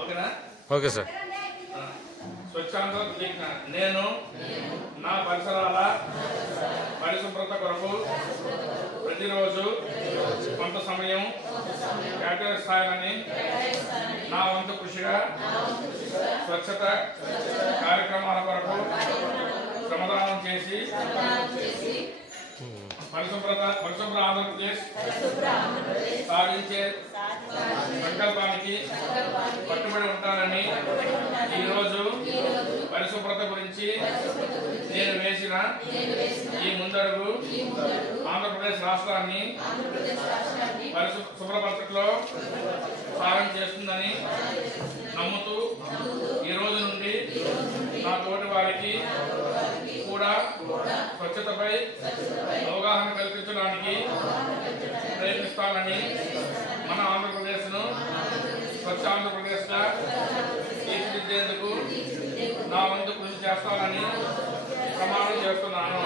ఓకేనా? Okay sir. Swachhandhra ప్రతిజ్ఞ. నేను నా పరిసరాల పరిశుభ్రత కొరకు ప్రతిరోజు కొంత సమయం కేటాయిస్తానని నా వంతు కృషిగా స్వచ్ఛత కార్యక్రమాల కొరకు శ్రమదానం చేసి పరిశుభ్ర ఆంధ్రప్రదేశ్ సాధించే సంకల్పానికి కట్టుబడి ఉంటానని ఈరోజు పరిశుభ్రత గురించి నేను వేసిన ఈ ముందడుగు ఆంధ్రప్రదేశ్ రాష్ట్రాన్ని శుభ్రపరచడంలో సహాయం చేస్తుందని నమ్ముతూ ఈ రోజు నుండి నా తోటి వారికి కూడా స్వచ్ఛతపై అవగాహన కల్పించడానికి ప్రయత్నిస్తానని మన ఆంధ్రప్రదేశ్ను స్వచ్ఛ ఆంధ్రప్రదేశ్గా తీర్చిదిద్దేందుకు నా వంతు కృషి చేస్తానని ప్రమాణం చేస్తున్నాను.